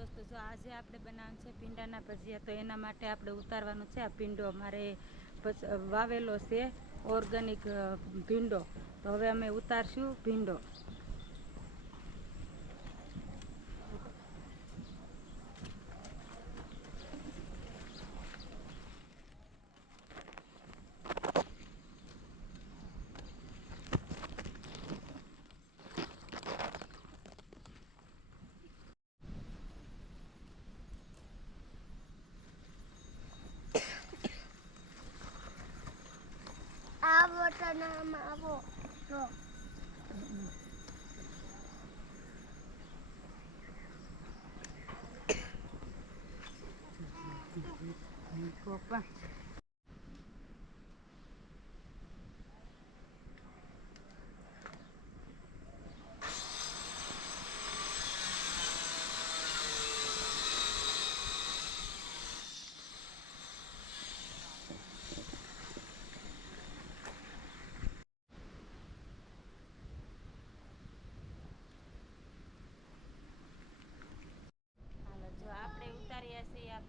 દોસ્તો, જો આજે આપણે બનાવવાનું છે ભીંડાના ભજીયા. તો એના માટે આપણે ઉતારવાનું છે આ ભીંડો. મારે વાવેલો છે ઓર્ગેનિક ભીંડો. તો હવે અમે ઉતારશું ભીંડો. આવો તો નામ આવો તો પપ્પા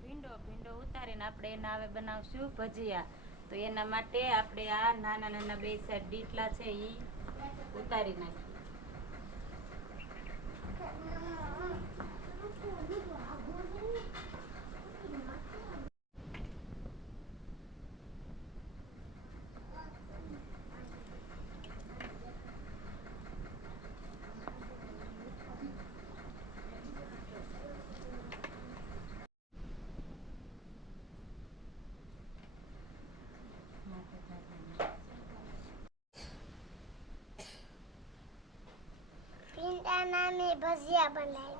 ભીંડો ઉતારીને આપણે એના હવે બનાવશું ભજીયા. તો એના માટે આપણે આ નાના નાના બે સાઈડ ડીટલા છે એ ઉતારી નાખીએ. ભીંડાના મેં ભજીયા બનાવી.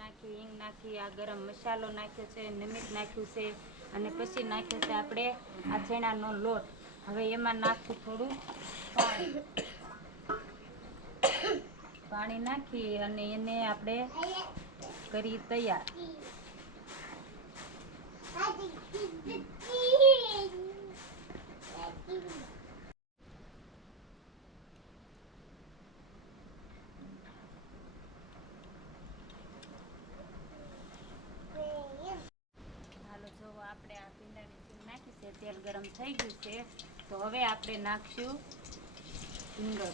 નાખી, હિંગ નાખી, આ ગરમ મસાલો નાખ્યો છે, નમક નાખ્યું છે અને પછી નાખ્યો છે આપણે આ ચણાનો લોટ. હવે એમાં નાખશું થોડું પાણી નાખી અને એને આપણે કરી તૈયાર. તેલ ગરમ થઈ ગયું છે. તો હવે આપણે નાખશું ભીંડો.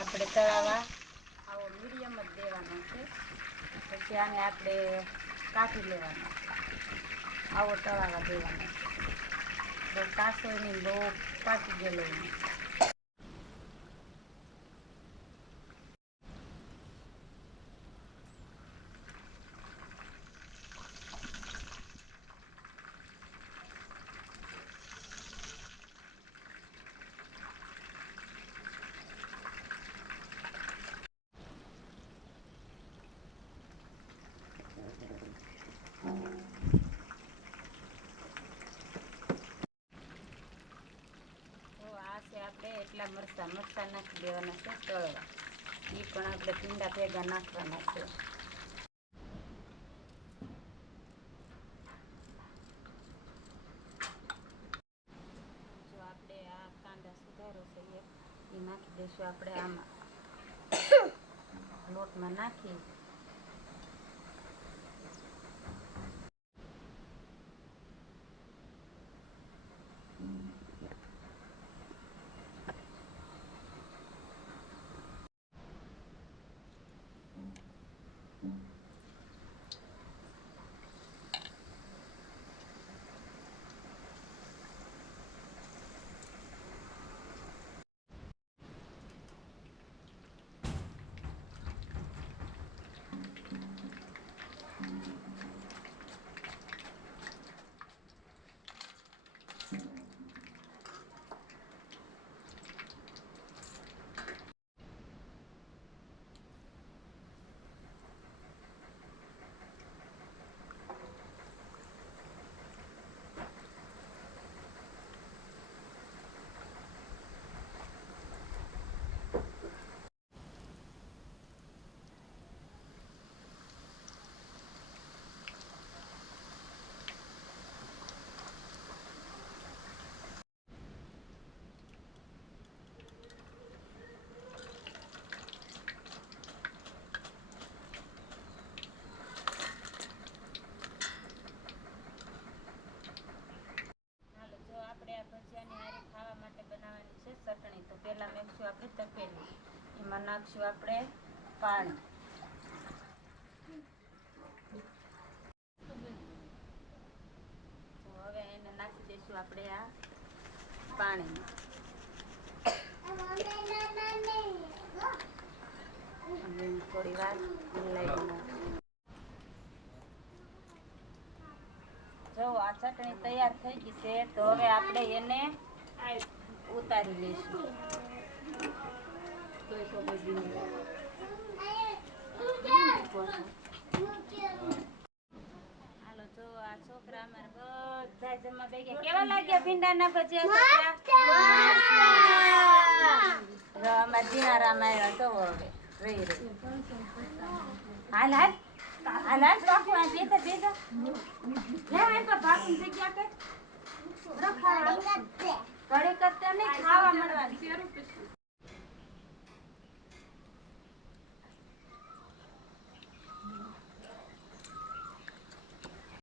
આપણે તળાવા આવો મીડિયમ જ દેવાનો છે. પછી આને આપણે કાઢી લેવાનો, આવો તળાવા દેવાનો. બહુ કાસો નહીં, બહુ પાકી ગયેલો નહીં. એટલા મરચાં નાખી દેવાના છે તળવા. એ પણ આપણે ભીંડા ભેગા નાખવાના છે. નાખશું આપણે આમાં લોટમાં નાખી ચટણી. તો પહેલા નાખશું આપણે તપેલી, એમાં નાખશું આપણે પાણી. તો હવે એને નાખી દઈશું આપણે આ પાણી. થોડી વાર મિલાવી. જો આ ચટણી તૈયાર થઈ ગઈ છે. તો હવે આપણે એને ઉતારી લઈશું. હાલો, જો આ છોકરા અમારા બધા જમવા બેઠા. કેવા લાગ્યા ભીંડાના ભજીયા છોકરા? અમારા જીનારામ આવ્યા. તો હવે રહી રહી. હાલ હાલ હાલ હાલ બાપુ આ બેઠા બેઠા લે આ તો બાપુ જગ્યા કઈ રખાવા કડી કરતા નહીં, ખાવા મળવાની.